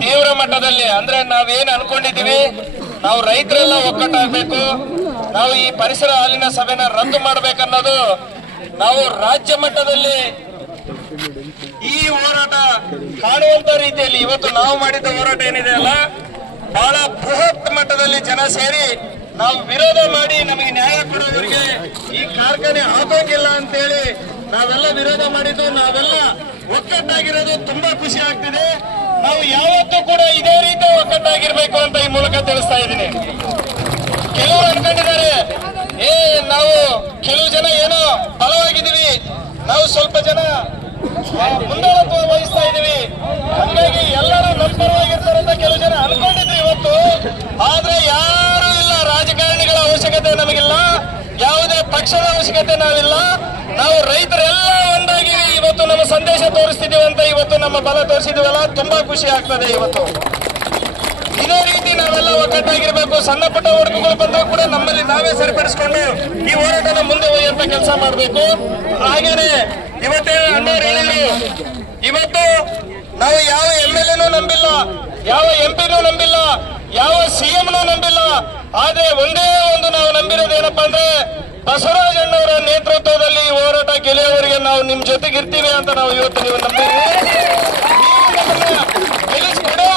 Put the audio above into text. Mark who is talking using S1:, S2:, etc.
S1: ತೀವ್ರ ಮಟ್ಟದಲ್ಲಿ ಅಂದ್ರೆ ನಾವೇನ್ ಅನ್ಕೊಂಡಿದೀವಿ ನಾವು ರೈತರೆಲ್ಲ ಒಕ್ಕಟ್ಟಾಗ್ಬೇಕು ನಾವು ಈ ಪರಿಸರ ಹಾಲಿನ ಸಭೆನ ರದ್ದು ಮಾಡ್ಬೇಕನ್ನೋದು ನಾವು ರಾಜ್ಯ ಮಟ್ಟದಲ್ಲಿ ಈ ಹೋರಾಟ ಕಾಣುವಂತ ರೀತಿಯಲ್ಲಿ ಇವತ್ತು ನಾವು ಮಾಡಿದ ಹೋರಾಟ ಏನಿದೆ ಅಲ್ಲ, ಬಹಳ ಬೃಹತ್ ಮಟ್ಟದಲ್ಲಿ ಜನ ಸೇರಿ ನಾವು ವಿರೋಧ ಮಾಡಿ ನಮಗೆ ನ್ಯಾಯ ಕೊಡೋದಕ್ಕೆ ಈ ಕಾರ್ಖಾನೆ ಆಗೋಂಗಿಲ್ಲ ಅಂತೇಳಿ ನಾವೆಲ್ಲ ವಿರೋಧ ಮಾಡಿದ್ದು, ನಾವೆಲ್ಲ ಒಕ್ಕಟ್ಟಾಗಿರೋದು ತುಂಬಾ ಖುಷಿ ಆಗ್ತಿದೆ. ನಾವು ಯಾವತ್ತೂ ಕೂಡ ಇದೇ ರೀತಿ ಒಕ್ಕಟ್ಟಾಗಿರ್ಬೇಕು ಅಂತ ಈ ಮೂಲಕ ತಿಳಿಸ್ತಾ ಇದ್ದೀನಿ. ಕೆಲವರು ಅನ್ಕೊಂಡಿದ್ದಾರೆ, ಏ, ನಾವು ಕೆಲವು ಜನ ಏನೋ ಬಲವಾಗಿದ್ದೀವಿ, ನಾವು ಸ್ವಲ್ಪ ಜನ ಮುಂದಾಳತ್ವ ವಹಿಸ್ತಾ ಇದೀವಿ ಹಂಗಾಗಿ ಎಲ್ಲರೂ ನಮ್ಮ ಪರವಾಗಿರ್ತಾರೆ ಅಂತ ಕೆಲವು ಜನ ಅನ್ಕೊಂಡಿದ್ರು ಇವತ್ತು. ಆದ್ರೆ ಯಾರು ಇಲ್ಲ, ರಾಜಕಾರಣಿಗಳ ಅವಶ್ಯಕತೆ ನಮಗಿಲ್ಲ, ಯಾವುದೇ ಪಕ್ಷದ ಅವಶ್ಯಕತೆ ನಾವಿಲ್ಲ. ನಾವು ರೈತರೆಲ್ಲ ಒಂದಾಗಿ ಇವತ್ತು ನಮ್ಮ ಸಂದೇಶ ತೋರಿಸ್ತಿದ್ದೀವಂತ ಇವತ್ತು ನಮ್ಮ ಬಲ ತೋರಿಸಿದೀವಲ್ಲ ತುಂಬಾ ಖುಷಿ ಆಗ್ತದೆ ಇವತ್ತು. ಇದೇ ರೀತಿ ನಾವೆಲ್ಲ ಒಗ್ಗಟ್ಟಾಗಿರ್ಬೇಕು. ಸಣ್ಣ ಪುಟ್ಟ ವರ್ಗಗಳು ಬಂದಾಗ ಕೂಡ ನಮ್ಮಲ್ಲಿ ನಾವೇ ಸರಿಪಡಿಸ್ಕೊಂಡು ಈ ಹೋರಾಟನ ಮುಂದೆ ಒಯ್ಯುವಂತ ಕೆಲಸ ಮಾಡಬೇಕು. ಹಾಗೇನೆ ಇವತ್ತೇ ಅಣ್ಣವ್ರು ಹೇಳಿ ಇವತ್ತು ನಾವು ಯಾವ ಎಂ ಎಲ್ ಎನೂ ನಂಬಿಲ್ಲ, ಯಾವ ಎಂ ಪಿನೂ ನಂಬಿಲ್ಲ, ಯಾವ ಸಿಎಂನೂ ನಂಬಿಲ್ಲ. ಆದ್ರೆ ಒಂದೇ ಒಂದು ನಾವು ನಂಬಿರೋದು ಏನಪ್ಪಾ ಅಂದ್ರೆ ಬಸವರಾಜ ಅಣ್ಣವರ ನೇತೃತ್ವದಲ್ಲಿ ಈ ಹೋರಾಟ ಗೆಳೆಯವರಿಗೆ ನಾವು ನಿಮ್ ಜೊತೆಗಿರ್ತೀವಿ ಅಂತ ನಾವು ಇವತ್ತು ನೀವು ನಂಬಿದ್ದೀವಿ